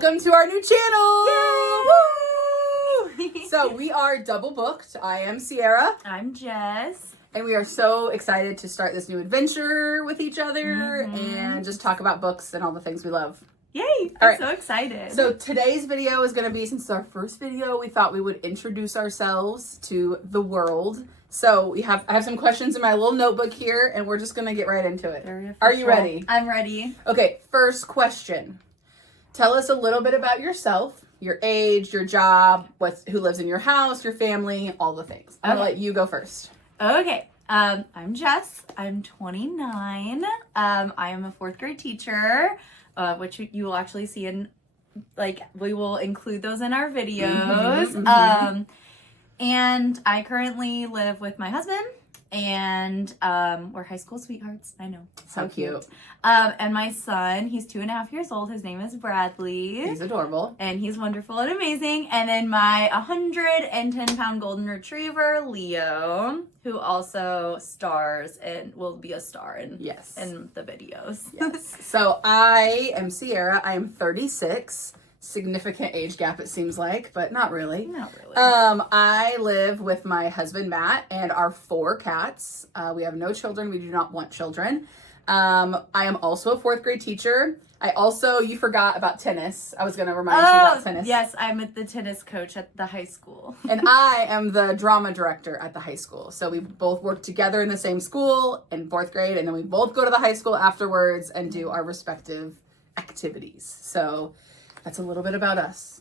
Welcome to our new channel! Yay! Woo! So we are double booked. I am Sierra. I'm Jess. And we are so excited to start this new adventure with each other and just talk about books and all the things we love. Yay! All I'm right. so excited. So today's video is going to be, since it's our first video, we thought we would introduce ourselves to the world. So I have some questions in my little notebook here, and we're just going to get right into it. Very Are you official. ready? I'm ready. Okay, first question. Tell us a little bit about yourself, your age, your job, who lives in your house, your family, all the things. I'm going to let you go first. Okay. I'm Jess. I'm 29. I am a fourth grade teacher, which you will actually see in, we will include those in our videos. And I currently live with my husband, and we're high school sweethearts. I know. So cute. And my son, he's 2.5 years old. His name is Bradley. He's adorable. And he's wonderful and amazing. And then my 110-pound golden retriever, Leo, who also stars and will be a star in the videos. Yes. So I am Sierra. I am 36. Significant age gap, it seems like, but not really. Not really. I live with my husband, Matt, and our 4 cats. We have no children. We do not want children. I am also a fourth grade teacher. You forgot about tennis. I was going to remind you about tennis. Yes, I'm the tennis coach at the high school. And I am the drama director at the high school. So we both work together in the same school in fourth grade, and then we both go to the high school afterwards and do our respective activities. So that's a little bit about us.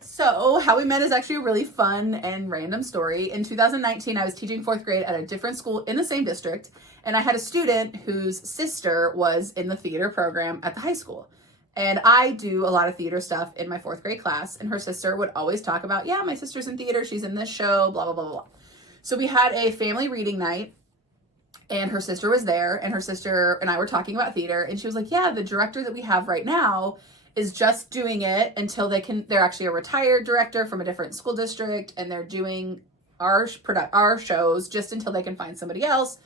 So how we met is actually a really fun and random story. In 2019, I was teaching fourth grade at a different school in the same district, and I had a student whose sister was in the theater program at the high school. And I do a lot of theater stuff in my fourth grade class, and her sister would always talk about, yeah, my sister's in theater, she's in this show, blah, blah, blah, blah. So we had a family reading night, and her sister was there, and her sister and I were talking about theater, and she was like, yeah, the director that we have right now is just doing it until they're actually a retired director from a different school district, and they're doing our shows just until they can find somebody else,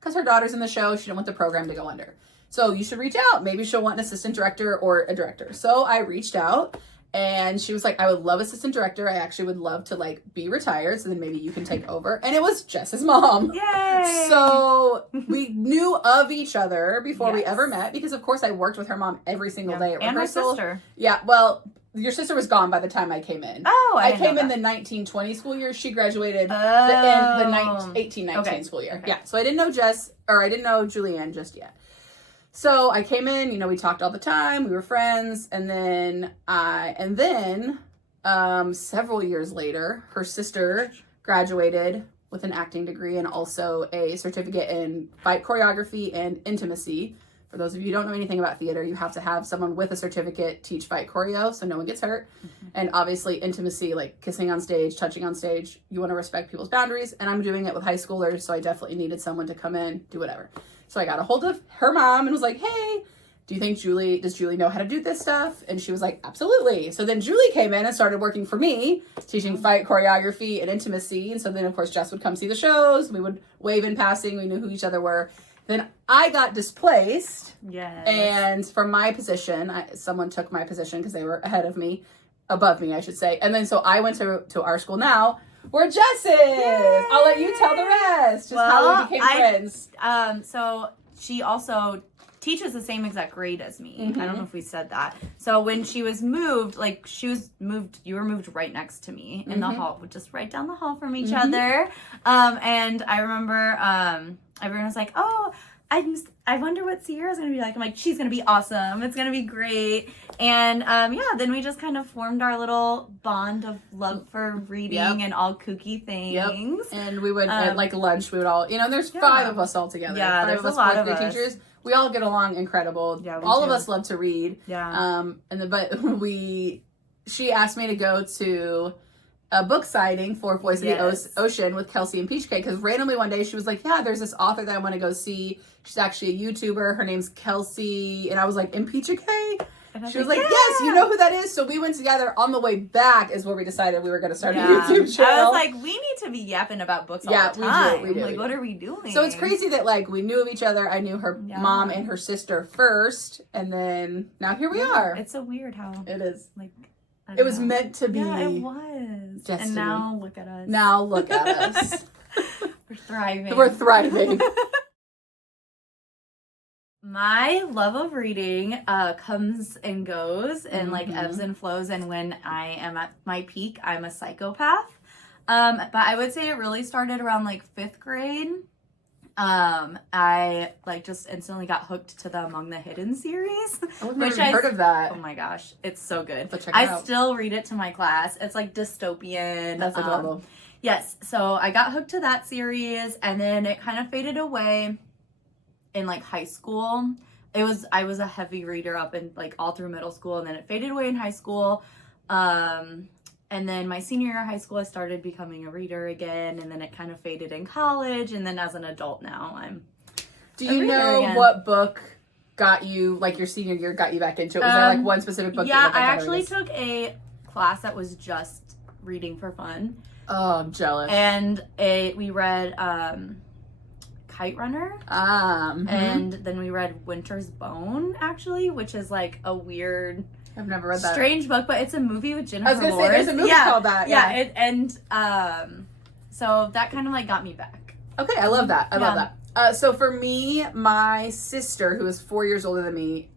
because her daughter's in the show, she didn't want the program to go under. So you should reach out, maybe she'll want an assistant director or a director. So I reached out, and she was like, I would love assistant director. I actually would love to be retired, so then maybe you can take over. And it was Jess's mom. Yay! So we knew of each other before we ever met, because of course I worked with her mom every single day at and rehearsal. my sister. Yeah, well, your sister was gone by the time I came in. Oh, I came in the 1920 school year. She graduated the 1819 school year. Okay. Yeah, so I didn't know I didn't know Julianne just yet. So I came in, we talked all the time, we were friends, and then several years later, her sister graduated with an acting degree and also a certificate in fight choreography and intimacy. For those of you who don't know anything about theater, you have to have someone with a certificate teach fight choreo so no one gets hurt. And obviously intimacy, like kissing on stage, touching on stage, you want to respect people's boundaries. And I'm doing it with high schoolers, so I definitely needed someone to come in, do whatever. So I got a hold of her mom and was like, hey, does Julie know how to do this stuff? And she was like, absolutely. So then Julie came in and started working for me, teaching fight choreography and intimacy. And so then, of course, Jess would come see the shows. We would wave in passing. We knew who each other were. Then I got displaced. Yes. And from my position, someone took my position because they were above me, I should say. And then so I went to our school now, where Jess is. Yay! I'll let you tell the rest. How we became friends. So she also teaches the same exact grade as me. I don't know if we said that. So when she was moved, you were moved right next to me in the hall, just right down the hall from each other. And I remember everyone was like, oh, I wonder what Sierra's going to be like. I'm like, she's going to be awesome. It's going to be great. And then we just kind of formed our little bond of love for reading and all kooky things. And we would, at lunch, we would all, there's 5 of us all together. Yeah, 5 there's of us a lot fourth of grade us. teachers. We all get along incredible. Yeah, all of us love to read. Yeah. She asked me to go to a book signing for Voice of the Ocean with Kelsey and Peach Cake, because randomly one day she was like, yeah, there's this author that I want to go see. She's actually a YouTuber. Her name's Kelsey. And I was like, in Peach Cake? And she was like, yes, you know who that is? So we went together. On the way back is where we decided we were going to start a YouTube channel. I was like, we need to be yapping about books all the time. We do. Like, what are we doing? So it's crazy that, like, we knew of each other. I knew her mom and her sister first. And then now here we are. It's so weird how. It is. Like, it was meant to be. Yeah, it was. Destiny. And now look at us. Now look at us. We're thriving. We're thriving. My love of reading comes and goes and like ebbs and flows. And when I am at my peak, I'm a psychopath. But I would say it really started around like 5th grade. I like just instantly got hooked to the Among the Hidden series. I've never heard of that. Oh my gosh, it's so good. Check it out. Still read it to my class. It's like dystopian. That's adorable. Yes, so I got hooked to that series, and then it kind of faded away in like high school. I was a heavy reader up in like all through middle school, and then it faded away in high school. And then my senior year of high school, I started becoming a reader again, and then it kind of faded in college, and then as an adult now, I'm. Do you know what book got you, like your senior year, got you back into it? Was there like one specific book? Yeah, I actually took a class that was just reading for fun. Oh, I'm jealous. And we read Kite Runner. And then we read Winter's Bone, actually, which is like a weird. I've never read that. Strange book, but it's a movie with Jennifer Lawrence. I was Lawrence. say, there's a movie called that. Yeah. So that kind of like got me back. Okay, I love that. I love that. So for me, my sister, who is 4 years older than me,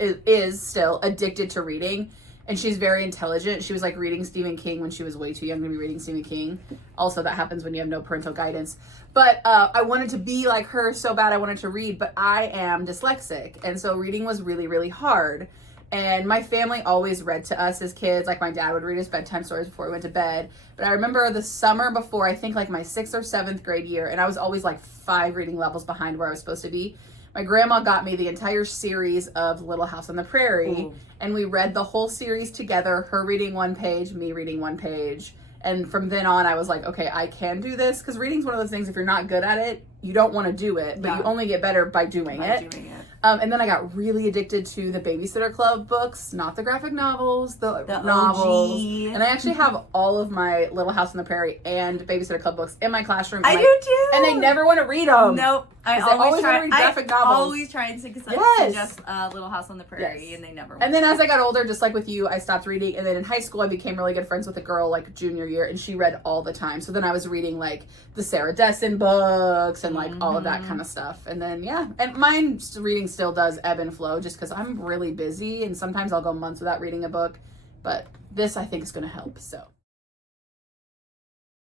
is still addicted to reading. And she's very intelligent. She was like reading Stephen King when she was way too young to be reading Stephen King. Also, that happens when you have no parental guidance. But I wanted to be like her so bad. I wanted to read, but I am dyslexic. And so reading was really, really hard. And my family always read to us as kids. Like my dad would read us bedtime stories before we went to bed. But I remember the summer before, I think like my 6th or 7th grade year, and I was always like 5 reading levels behind where I was supposed to be. My grandma got me the entire series of Little House on the Prairie. Ooh. And we read the whole series together, her reading one page, me reading one page. And from then on, I was like, okay, I can do this. Because reading's one of those things, if you're not good at it, you don't want to do it. But you only get better by doing it. And then I got really addicted to the Babysitter Club books, not the graphic novels, the novels. OG. And I actually have all of my Little House on the Prairie and Babysitter Club books in my classroom. I do too. And they never want to read them. Nope. I always try to read graphic novels. I always try and suggest Little House on the Prairie, and they never want. And then as I got older, just like with you, I stopped reading. And then in high school, I became really good friends with a girl like junior year, and she read all the time. So then I was reading like the Sarah Dessen books and like all of that kind of stuff. And then, and mine reading still does ebb and flow just because I'm really busy, and sometimes I'll go months without reading a book. But this, I think, is going to help. So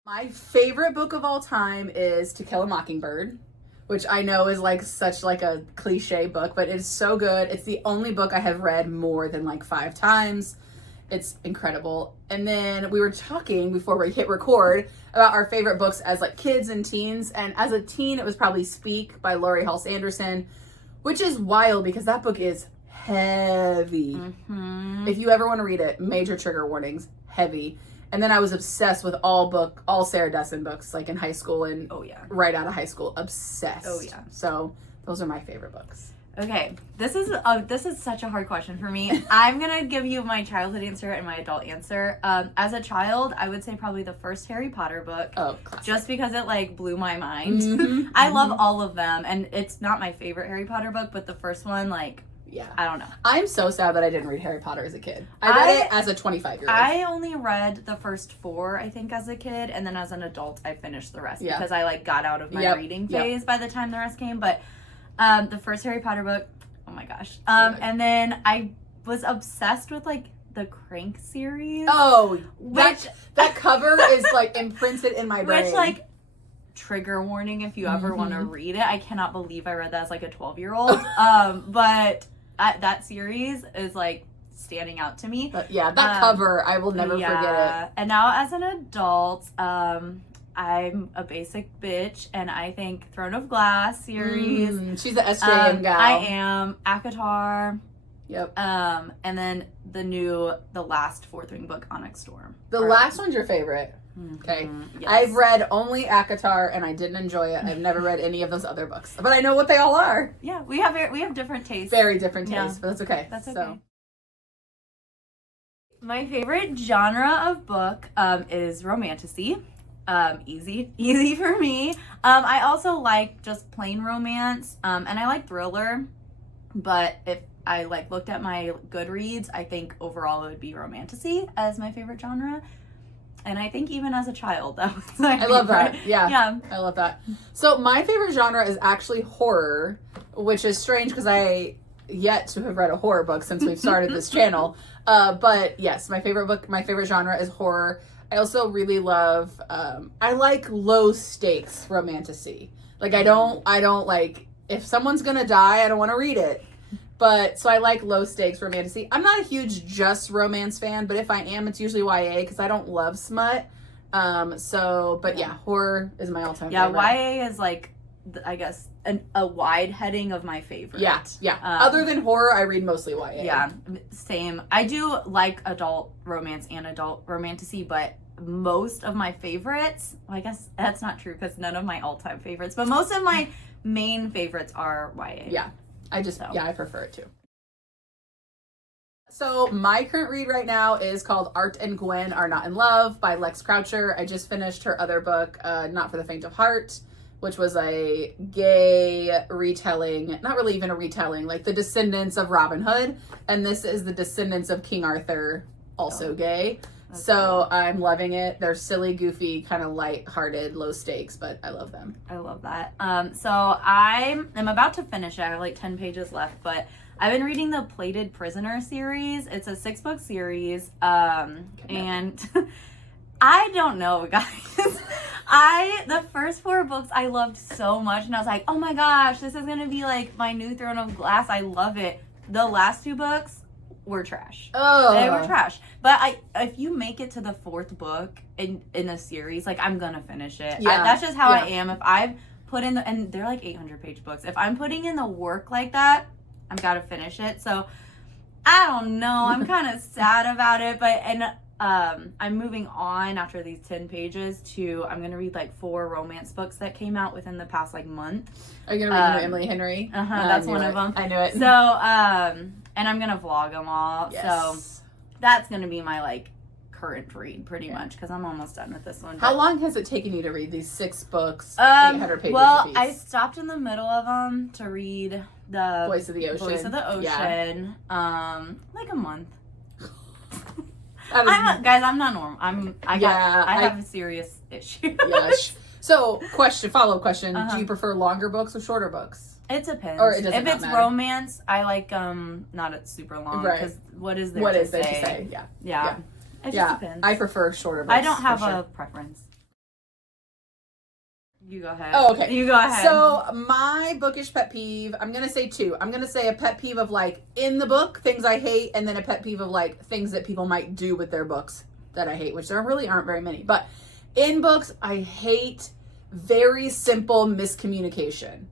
my favorite book of all time is To Kill a Mockingbird, which I know is like such like a cliche book, but it's so good. It's the only book I have read more than like 5 times. It's incredible. And then we were talking before we hit record about our favorite books as like kids and teens. And as a teen, it was probably Speak by Laurie Halse Anderson, which is wild because that book is heavy. If you ever want to read it, major trigger warnings, heavy. And then I was obsessed with all Sarah Dessen books, like in high school and right out of high school, obsessed. Oh yeah. So those are my favorite books. Okay, this is such a hard question for me. I'm gonna give you my childhood answer and my adult answer. As a child, I would say probably the first Harry Potter book. Oh, classic. Just because it like blew my mind. I love all of them, and it's not my favorite Harry Potter book, but the first one, like, I don't know. I'm so sad that I didn't read Harry Potter as a kid. I read it as a 25-year-old. I only read the first 4, I think, as a kid, and then as an adult, I finished the rest because I like got out of my reading phase by the time the rest came. But the first Harry Potter book, oh my gosh. And then I was obsessed with like the Crank series. Oh, that cover is like imprinted in my brain. Which like, trigger warning if you ever want to read it. I cannot believe I read that as like a 12-year-old. But that series is like standing out to me. But that cover, I will never forget it. And now as an adult, I'm a basic bitch, and I think Throne of Glass series. She's the SJM gal. I am ACOTAR. Yep. And then the last 4th Ring book, Onyx Storm. The last one's your favorite. Okay. Yes. I've read only ACOTAR and I didn't enjoy it. I've never read any of those other books. But I know what they all are. Yeah, we have different tastes. Very different tastes, Yeah. but that's okay. That's okay. So. My favorite genre of book is romantasy. Easy for me. I also like just plain romance, and I like thriller. But if I looked at my Goodreads, I think overall it would be romantasy as my favorite genre. And I think even as a child, that was my I love favorite. that. Yeah. I love that. So my favorite genre is actually horror, which is strange because I yet to have read a horror book since we've started this channel. But yes, my favorite genre is horror. I also really love, I like low stakes romantasy. Like I don't like, if someone's gonna die, I don't want to read it. But so I like low stakes romantasy. I'm not a huge just romance fan, but if I am, it's usually YA because I don't love smut. But horror is my all-time favorite. Yeah, YA is I guess a wide heading of my favorite. Yeah. Other than horror, I read mostly YA. Yeah, same. I do like adult romance and adult romantasy, but most of my favorites, well, I guess that's not true because none of my all-time favorites, but most of my main favorites are YA. Yeah. I prefer it too. So my current read right now is called Art and Gwen Are Not in Love by Lex Croucher. I just finished her other book, Not for the Faint of Heart, which was a gay retelling, not really even a retelling, like the descendants of Robin Hood. And this is the descendants of King Arthur, also gay. So I'm loving it. They're silly, goofy, kind of light-hearted, low stakes, but I love them. I love that. So I'm about to finish it. I have 10 pages left, but I've been reading the Plated Prisoner series. It's a 6-book series. And I don't know, guys. The first 4 books I loved so much, and I was like, oh my gosh, this is gonna be my new Throne of Glass. I love it. The last 2 books were trash. Oh, they were trash. But if you make it to the 4th book in a series, I'm gonna finish it. Yeah. That's just how I am. If I've put in and they're 800-page books. If I'm putting in the work like that, I've got to finish it. So I don't know. I'm kind of sad about it, but I'm moving on after these 10 pages to I'm gonna read 4 romance books that came out within the past month. Are you gonna read Emily Henry? That's one of them. I knew it. So and I'm gonna vlog them all. Yes. So that's gonna be my current read pretty much because I'm almost done with this one. How long has it taken you to read these 6 books, 800 pages well, apiece? I stopped in the middle of them to read the Voice of the Ocean. Yeah. A month. Guys, I'm not normal. I have a serious issue. Yeah. So, follow-up question. Do you prefer longer books or shorter books? It depends. Or it doesn't if it's matter. romance, I like not at super long because what is there to say? Yeah. It just depends. I prefer shorter books. I don't have a preference. You go ahead. Oh, okay. You go ahead. So my bookish pet peeve, I'm going to say 2. I'm going to say a pet peeve of in the book, things I hate, and then a pet peeve of things that people might do with their books that I hate, which there really aren't very many. But in books, I hate very simple miscommunication.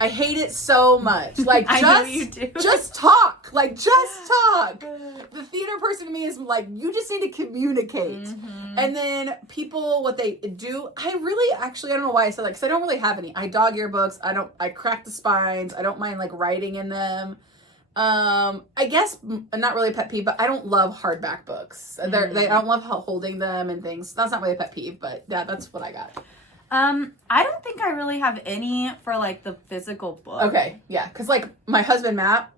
I hate it so much. I know you do. Just talk. Just talk. The theater person to me is you just need to communicate. Mm-hmm. And then people, what they do, I don't know why I said because I don't really have any. I dog ear books. I crack the spines. I don't mind writing in them. I guess not really a pet peeve, but I don't love hardback books. I don't love holding them and things. That's not really a pet peeve, but yeah, that's what I got. I don't think I really have any for the physical book. Okay, yeah, because my husband Matt,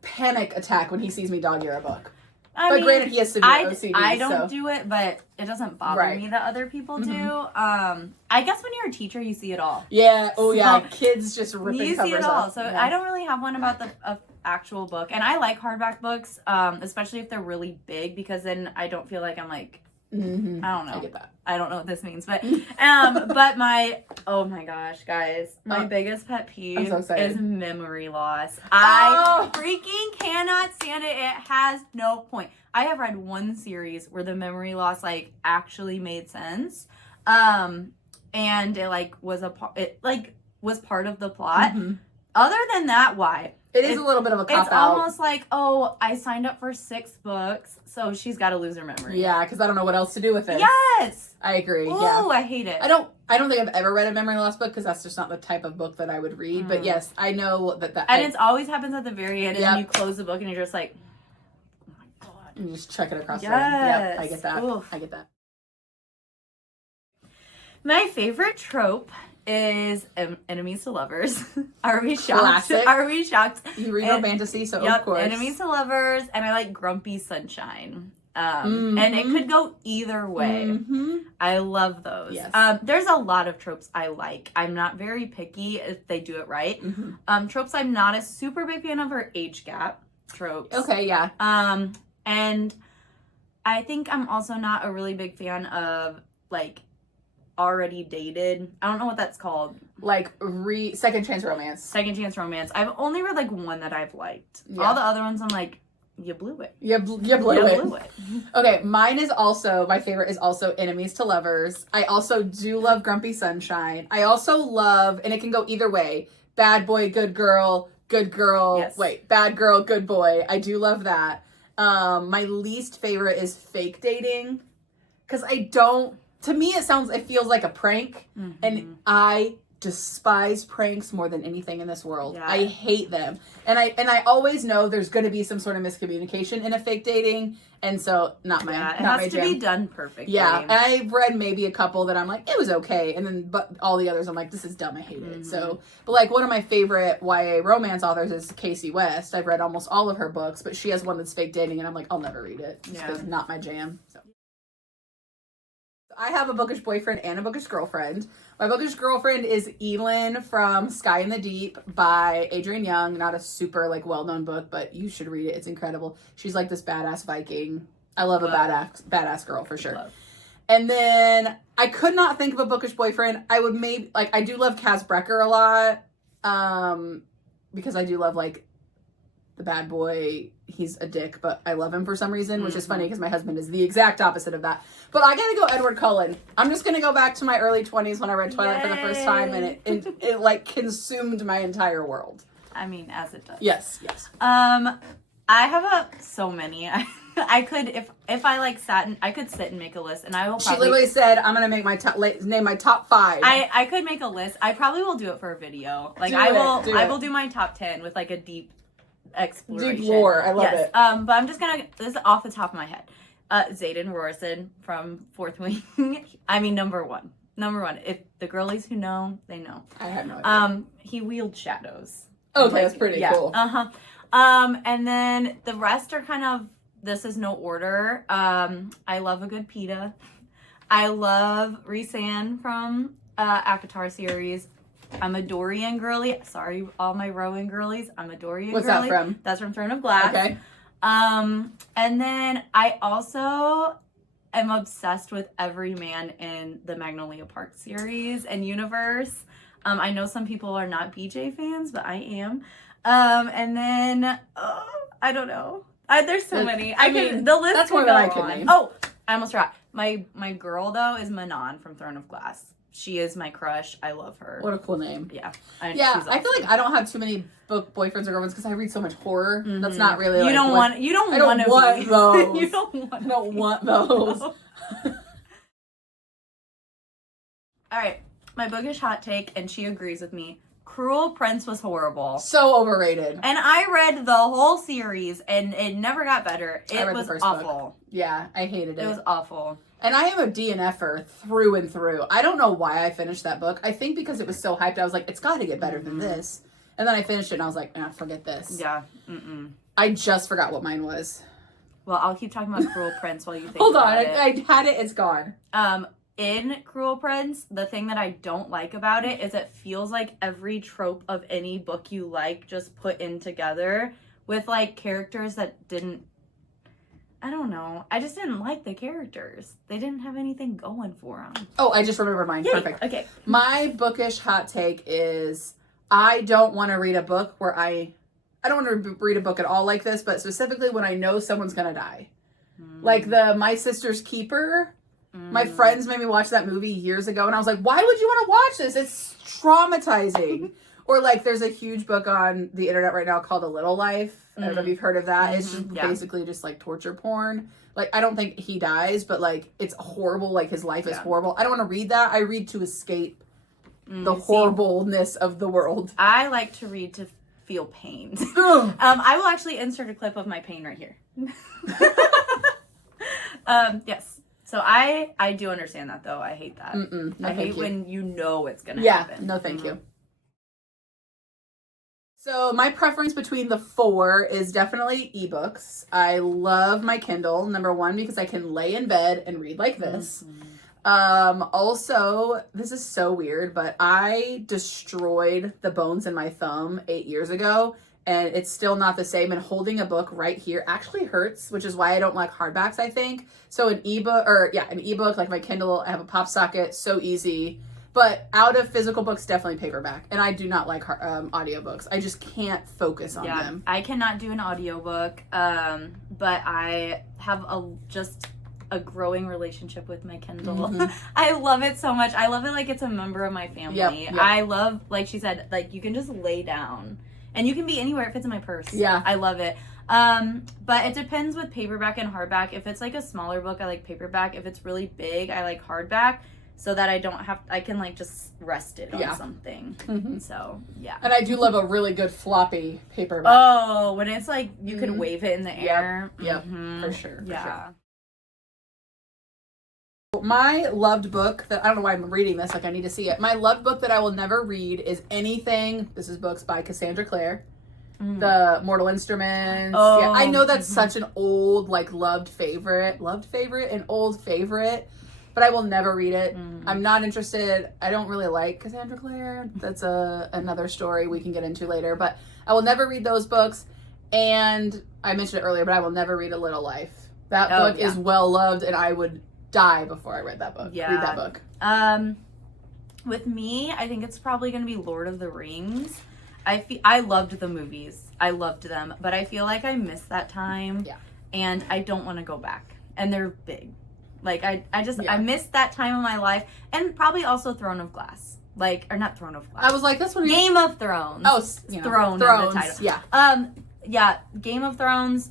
panic attack when he sees me dog ear a book. But granted, he has severe OCD. I don't do it, but it doesn't bother me that other people do. I guess when you're a teacher, you see it all. Yeah. Oh, yeah. Kids just ripping covers off. You see it all. So I don't really have one about the actual book, and I like hardback books, especially if they're really big, because then I don't feel like I'm I don't know. I get that. I don't know what this means, but but oh my gosh, guys, my biggest pet peeve is memory loss. I freaking cannot stand it. It has no point. I have read one series where the memory loss actually made sense, and it was part of the plot. Other than that, why? It is a little bit of a cop-out. It's almost like, oh, I signed up for 6 books, so she's got to lose her memory. Yeah, because I don't know what else to do with it. Yes! I agree, Ooh, yeah. I hate it. I don't think I've ever read a memory loss book because that's just not the type of book that I would read. But yes, I know that. And it always happens at the very end, and then you close the book and you're just like, oh my God. And you just check it across the room. Yes. Yep, I get that. Oof. I get that. My favorite trope is enemies to lovers. Are we shocked? Classic. Are we shocked? You read romantasy, so Yep, of course. enemies to lovers, and I like grumpy sunshine. And it could go either way. Mm-hmm. I love those. Yes. There's a lot of tropes I like. I'm not very picky if they do it right. Mm-hmm. Tropes I'm not a super big fan of are age gap tropes. Okay, yeah. And I think I'm also not a really big fan of like already dated. I don't know what that's called. Like second chance romance. Second chance romance. I've only read like one that I've liked. Yeah. All the other ones I'm like, you blew it. You blew it. Okay, my favorite is also enemies to lovers. I also do love grumpy sunshine. I also love, and it can go either way, bad boy, good girl, Yes. bad girl, good boy. I do love that. My least favorite is fake dating. Because to me it feels like a prank. Mm-hmm. And I despise pranks more than anything in this world. Yeah. I hate them. And I always know there's going to be some sort of miscommunication in a fake dating. And so not my it not has my to be done perfectly. Yeah. And I've read maybe a couple that I'm like, it was okay. And then but all the others I'm like, this is dumb, I hate it. So but like one of my favorite YA romance authors is Casey West. I've read almost all of her books, but she has one that's fake dating and I'm like, I'll never read it. Just because not my jam. So I have a bookish boyfriend and a bookish girlfriend. My bookish girlfriend is Elin from Sky in the Deep by Adrienne Young. Not a super well-known book, but you should read it. It's incredible. She's like this badass Viking. I love a badass girl for sure. Love. And then I could not think of a bookish boyfriend. I would I do love Kaz Brecker a lot. Because I do love the bad boy. He's a dick, but I love him for some reason, which is funny because my husband is the exact opposite of that. But I gotta go Edward Cullen. I'm just gonna go back to my early 20s when I read Twilight for the first time, and it consumed my entire world. I mean, as it does. Yes. I have so many. I could if I sat and I could sit and make a list, and I will. She literally said, "I'm gonna make name my top 5." I could make a list. I probably will do it for a video. I will do my top 10 with a deep exploration. Deep lore. I love it. But I'm just gonna, this is off the top of my head. Xaden Rorison from Fourth Wing. I mean, number one. If the girlies who know, they know. I have no idea. He wields shadows. Okay, that's pretty cool. And then the rest are kind of, this is no order. I love a good PETA. I love Rhys-Ann from ACOTAR series. I'm a Dorian girly. Sorry, all my Rowan girlies. I'm a Dorian What's girly. that from? That's from Throne of Glass. Okay. And then I also am obsessed with every man in the Magnolia Park series and universe. I know some people are not BJ fans, but I am. And then I don't know. There's so many. The list. That's more than I could name. Oh, I almost forgot. My girl though is Manon from Throne of Glass. She is my crush. I love her. What a cool name. Yeah. She's awesome. I feel like I don't have too many book boyfriends or girlfriends because I read so much horror. Mm-hmm. That's not really I don't want those. You don't want those. No. All right. My bookish hot take, and she agrees with me. Cruel Prince was horrible. So overrated. And I read the whole series, and it never got better. It was awful. Book. Yeah, I hated it. It was awful. And I am a DNFer through and through. I don't know why I finished that book. I think because it was so hyped, I was like, it's got to get better than this. And then I finished it, and I was like, forget this. Yeah. I just forgot what mine was. Well, I'll keep talking about Cruel Prince while you think Hold on, about it. I had it. It's gone. In Cruel Prince, the thing that I don't like about it is it feels like every trope of any book you like just put in together with characters that didn't. I don't know. I just didn't like the characters. They didn't have anything going for them. Oh, I just remembered mine. Yay. Perfect. Okay. My bookish hot take is I don't want to read a book where I don't want to read a book at all like this, but specifically when I know someone's going to die. Like the My Sister's Keeper. My friends made me watch that movie years ago, and I was like, why would you want to watch this? It's traumatizing. Or like there's a huge book on the internet right now called A Little Life. I don't know if you've heard of that. It's just basically just like torture porn. Like, I don't think he dies, but like it's horrible. Like his life is horrible. I don't want to read that. I read to escape the horribleness of the world. I like to read to feel pain. I will actually insert a clip of my pain right here. Yes. So I do understand that, though. I hate that. No, I hate when you know it's going to happen. No, thank you. So my preference between the 4 is definitely ebooks. I love my Kindle, number 1, because I can lay in bed and read like this. Also, this is so weird, but I destroyed the bones in my thumb 8 years ago, and it's still not the same. And holding a book right here actually hurts, which is why I don't like hardbacks, I think. So an ebook, like my Kindle, I have a pop socket, so easy. But out of physical books, definitely paperback. And I do not like audiobooks. I just can't focus on them. I cannot do an audiobook, but I have just a growing relationship with my Kindle. I love it so much. I love it like it's a member of my family. Yep. I love, like she said, like you can just lay down. And you can be anywhere. It fits in my purse. Yeah. I love it. But it depends with paperback and hardback. If it's like a smaller book, I like paperback. If it's really big, I like hardback. So that I can like just rest it on something. So, yeah. And I do love a really good floppy paperback. Oh, when it's like, you can wave it in the air. Yep, for sure. My loved book that, I don't know why I'm reading this, like I need to see it. My loved book that I will never read is anything, this is books by Cassandra Clare. The Mortal Instruments. Oh, yeah, I know that's such an old, like loved favorite, an old favorite. But I will never read it. I'm not interested. I don't really like Cassandra Clare. That's another story we can get into later. But I will never read those books. And I mentioned it earlier, but I will never read A Little Life. That book is well loved, and I would die before I read that book. Yeah. Read that book. With me, I think it's probably going to be Lord of the Rings. I loved the movies. I loved them. But I feel like I missed that time. Yeah. And I don't want to go back. And they're big. Like, I missed that time of my life. And probably also Throne of Glass. Like, or not Throne of Glass. I was like, that's what Game of Thrones. Oh, Thrones. In the title. Yeah. Game of Thrones.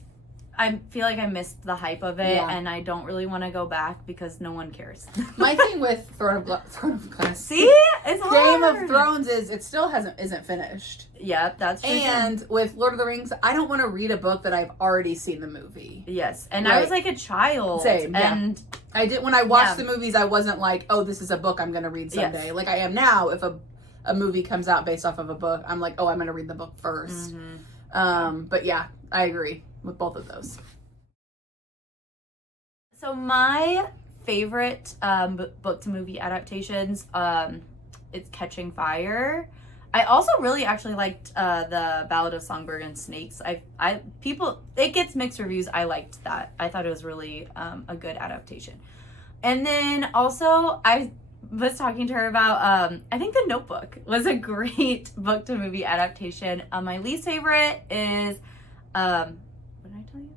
I feel like I missed the hype of it, and I don't really want to go back because no one cares. My thing with Throne of Glass. See? It's hard. Game of Thrones is, it still isn't finished. Yeah, that's true. And with Lord of the Rings, I don't want to read a book that I've already seen the movie. Yes, and I was like a child. Same, and I did, when I watched the movies, I wasn't like, oh, this is a book I'm going to read someday. Yes. Like I am now. If a movie comes out based off of a book, I'm like, oh, I'm going to read the book first. But yeah, I agree with both of those. So my favorite book to movie adaptations, it's Catching Fire. I also really actually liked the Ballad of Songbird and Snakes. It gets mixed reviews. I liked that. I thought it was really a good adaptation. And then also I was talking to her about I think The Notebook was a great book to movie adaptation. My least favorite is what did I tell you?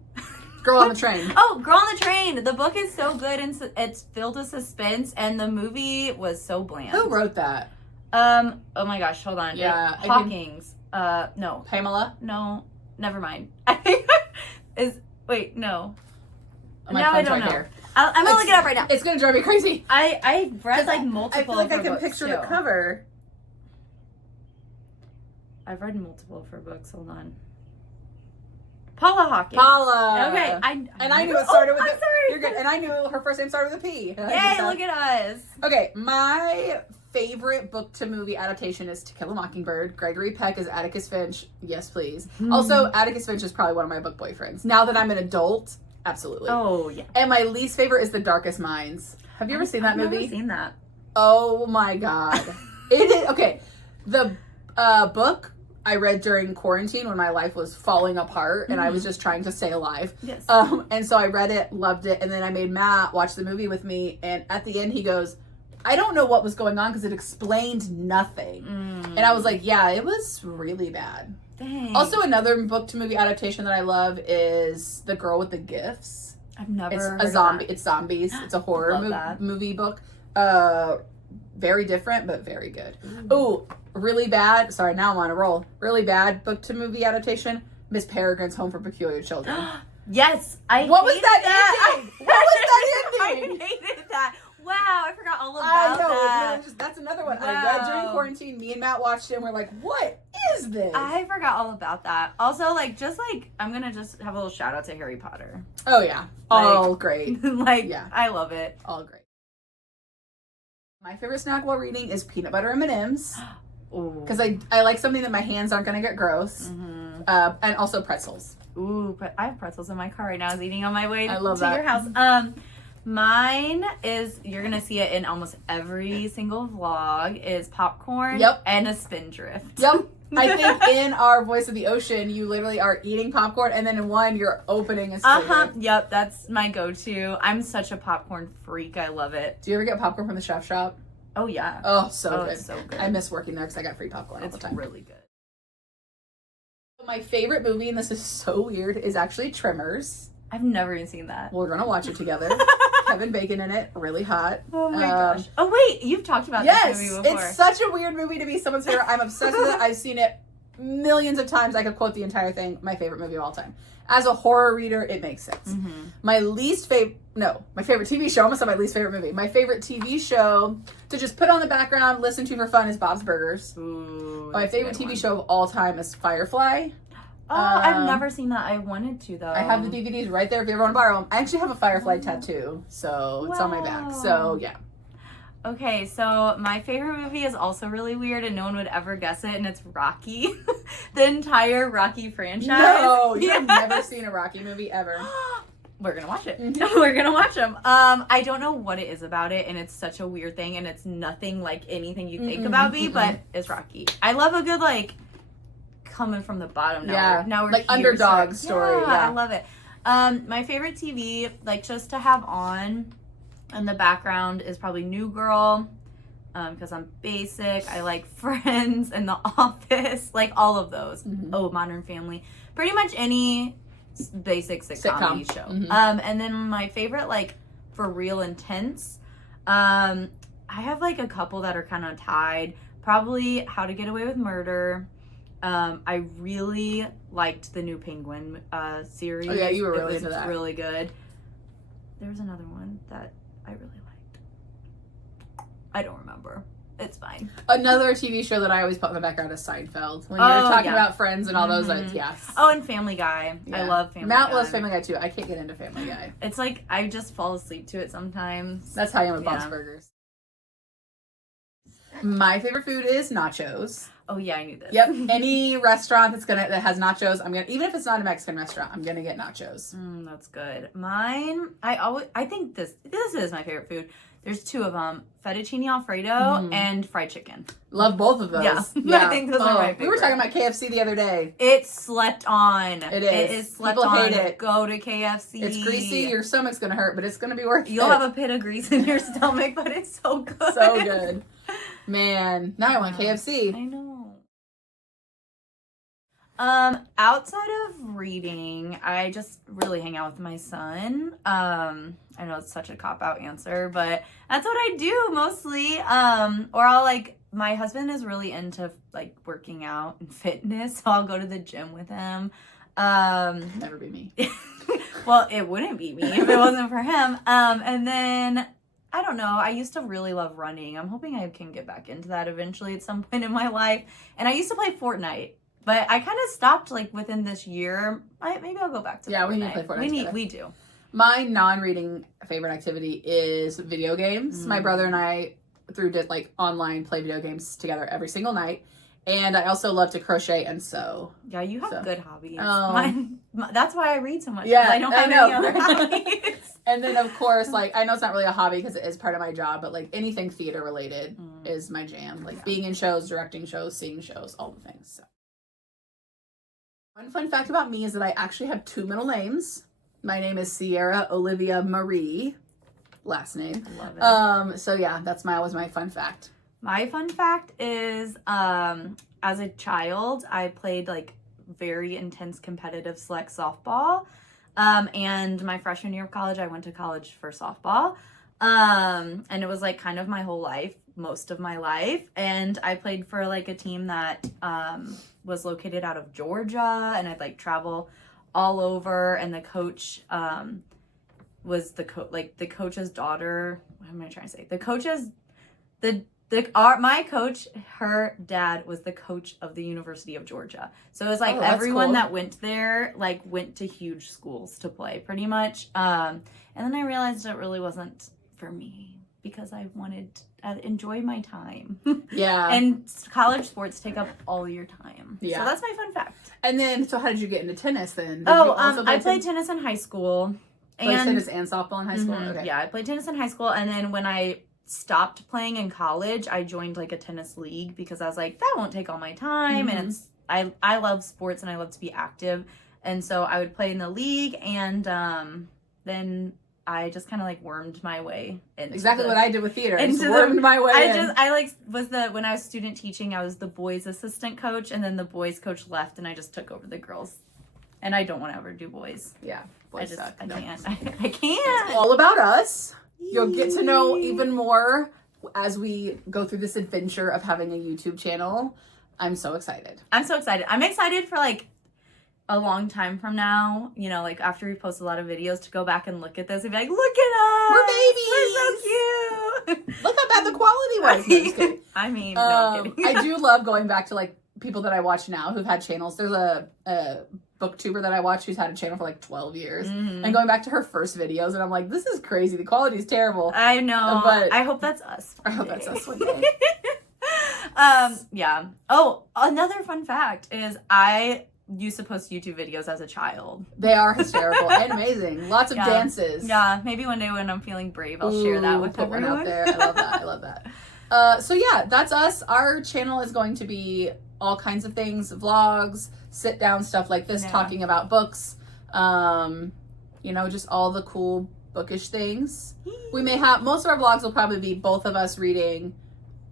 Girl on the Train. Oh, Girl on the Train. The book is so good and it's filled with suspense, and the movie was so bland. Who wrote that? Oh my gosh, hold on. Yeah. Hawkins. No. Pamela? No. Never mind. I think wait, no. Now I don't know. Here. I'm gonna look it up right now. It's gonna drive me crazy. I read like multiple. I feel like I can picture the cover. I've read multiple of her books. Hold on. Paula Hawkins. Paula. Okay, I knew it started with. I'm sorry. You're good. And I knew her first name started with a P. Yay! Look at us. Okay, my favorite book to movie adaptation is To Kill a Mockingbird. Gregory Peck is Atticus Finch. Yes, please. Also, Atticus Finch is probably one of my book boyfriends. Now that I'm an adult, absolutely. Oh yeah. And my least favorite is The Darkest Minds. Have you ever seen that movie? I've never seen that. Oh my god. It is okay. The book I read during quarantine when my life was falling apart and I was just trying to stay alive. Yes. And so I read it, loved it, and then I made Matt watch the movie with me, and at the end he goes, I don't know what was going on because it explained nothing. And I was like, yeah, it was really bad. Dang. Also, another book to movie adaptation that I love is The Girl with the Gifts. I've never heard It's a zombie. Of that. It's zombies. It's a horror movie book. Very different, but very good. Ooh, really bad, sorry, now I'm on a roll. Really bad book to movie adaptation, Miss Peregrine's Home for Peculiar Children. Yes, What was that ending? What was that ending? I hated that. Wow, I forgot all about that. That's another one. Wow. I read during quarantine. Me and Matt watched it and we're like, what is this? I forgot all about that. Also, like, I'm gonna just have a little shout out to Harry Potter. Oh, yeah. All great. Like, yeah. I love it. All great. My favorite snack while reading is peanut butter M&Ms. Because I like something that my hands aren't going to get gross. Mm-hmm. And also pretzels. Ooh, but I have pretzels in my car right now. I was eating on my way to that. your house. Mine is, you're going to see it in almost every single vlog, is popcorn and a spindrift. Yep. I think in our Voice of the Ocean, you literally are eating popcorn, and then in one, you're opening a spindrift. Yep, that's my go-to. I'm such a popcorn freak. I love it. Do you ever get popcorn from the chef shop? Oh, yeah. Oh, so good. It's so good. I miss working there because I got free popcorn all the time. It's really good. My favorite movie, and this is so weird, is actually Tremors. I've never even seen that. We're going to watch it together. Kevin Bacon in it, really hot. Oh my gosh. Oh wait, you've talked about this movie before. It's such a weird movie to be someone's favorite. I'm obsessed with it. I've seen it millions of times. I could quote the entire thing. My favorite movie of all time. As a horror reader, it makes sense. Mm-hmm. My favorite TV show, almost not my least favorite movie. My favorite TV show to just put on the background, listen to for fun is Bob's Burgers. Ooh, my favorite TV show of all time is Firefly. Oh, I've never seen that. I wanted to, though. I have the DVDs right there if you ever want to borrow them. I actually have a Firefly tattoo, so it's on my back. So, yeah. Okay, so my favorite movie is also really weird, and no one would ever guess it, and it's Rocky. The entire Rocky franchise. No, you've never seen a Rocky movie ever. We're gonna watch it. Mm-hmm. We're gonna watch them. I don't know what it is about it, and it's such a weird thing, and it's nothing like anything you think about me, but it's Rocky. I love a good, like, coming from the bottom. Now we're like here, underdog story. Yeah, I love it. My favorite TV, like, just to have on in the background is probably New Girl, because I'm basic. I like Friends and The Office, like all of those. Mm-hmm. Oh, Modern Family. Pretty much any basic sitcom show. Mm-hmm. And then my favorite, like, for real intense, I have like a couple that are kind of tied. Probably How to Get Away with Murder. I really liked the new Penguin series. Oh yeah, you were really into that. It was really good. There was another one that I really liked. I don't remember. It's fine. Another TV show that I always put in the background is Seinfeld. When you're talking about Friends and all those, yes. Oh, and Family Guy. Yeah. I love Family Guy. Matt loves Family Guy too. I can't get into Family Guy. It's like I just fall asleep to it sometimes. That's how I am with Bob's Burgers. My favorite food is nachos. Oh yeah, I knew this. Yep. Any restaurant that has nachos, even if it's not a Mexican restaurant, I'm gonna get nachos. That's good. Mine, I think this is my favorite food. There's two of them: fettuccine alfredo and fried chicken. Love both of those. Yeah. I think those are my favorite. We were talking about KFC the other day. It's slept on. It is. It is slept People on. hate it. Go to KFC. It's greasy. Your stomach's gonna hurt, but it's gonna be worth it. You'll have a pit of grease in your stomach, but it's so good. So good. Man, now I want KFC. I know. Outside of reading, I just really hang out with my son. I know it's such a cop-out answer, but that's what I do mostly. Or I'll, like, my husband is really into, like, working out and fitness, so I'll go to the gym with him. Never be me. Well, it wouldn't be me if it wasn't for him. And then, I don't know, I used to really love running. I'm hoping I can get back into that eventually at some point in my life. And I used to play Fortnite. But I kind of stopped, like, within this year. Maybe I'll go back to Fortnite. Yeah, we need to play Fortnite We do. My non-reading favorite activity is video games. My brother and I, did like, online play video games together every single night. And I also love to crochet and sew. Yeah, you have good hobbies. That's why I read so much. Yeah, I don't have any other hobbies. And then, of course, like, I know it's not really a hobby because it is part of my job, but, like, anything theater related is my jam. Like, being in shows, directing shows, seeing shows, all the things. So. One fun fact about me is that I actually have two middle names. My name is Sierra Olivia Marie, last name. I love it. So yeah, that was my fun fact. My fun fact is, as a child, I played, like, very intense competitive select softball. And my freshman year of college, I went to college for softball. And it was, like, kind of my whole life. most of my life. And I played for like a team that was located out of Georgia, and I'd like travel all over. And the coach was the coach's daughter. What am I trying to say? My coach, her dad was the coach of the University of Georgia. So it was like everyone cool. that went there like went to huge schools to play pretty much. And then I realized it really wasn't for me because I wanted to enjoy my time. Yeah. And college sports take up all your time. Yeah. So that's my fun fact. And then, so how did you get into tennis then? I played tennis in high school. Played tennis and softball in high school? Okay. Yeah, I played tennis in high school, and then when I stopped playing in college, I joined like a tennis league because I was like, that won't take all my time, and I love sports and I love to be active, and so I would play in the league, and then I just kind of like wormed my way into exactly what I did with theater. I just into wormed my way when I was student teaching, I was the boys assistant coach, and then the boys coach left, and I just took over the girls, and I don't want to ever do boys. Yeah, boys suck. I No. can't. I can't. It's all about us. You'll get to know even more as we go through this adventure of having a YouTube channel. I'm so excited. I'm so excited. I'm excited for like a long time from now, you know, like after we post a lot of videos, to go back and look at this and be like, look at us. We're babies. We're so cute. Look how bad the quality was. No, just kidding. I mean, no, I'm kidding. I do love going back to like people that I watch now who've had channels. There's a booktuber that I watch who's had a channel for like 12 years. Mm-hmm. And going back to her first videos, and I'm like, this is crazy. The quality is terrible. I know. But I hope that's us. I hope that's us one day. Yeah. Oh, another fun fact is I used to post YouTube videos as a child. They are hysterical and amazing. Lots of dances. Yeah, maybe one day when I'm feeling brave, I'll share that with put everyone. one out there. I love that. I love that. So yeah, that's us. Our channel is going to be all kinds of things, vlogs, sit down stuff like this, talking about books, you know, just all the cool bookish things. We may have, most of our vlogs will probably be both of us reading,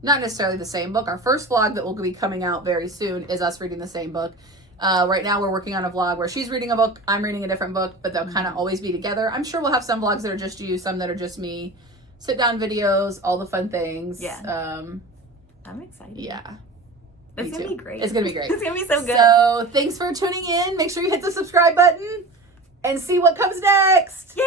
not necessarily the same book. Our first vlog that will be coming out very soon is us reading the same book. Right now we're working on a vlog where she's reading a book, I'm reading a different book, but they'll kind of always be together. I'm sure we'll have some vlogs that are just you, some that are just me, sit down videos, all the fun things. Yeah. I'm excited. Yeah. It's going to be great. It's going to be great. It's going to be so good. So thanks for tuning in. Make sure you hit the subscribe button and see what comes next.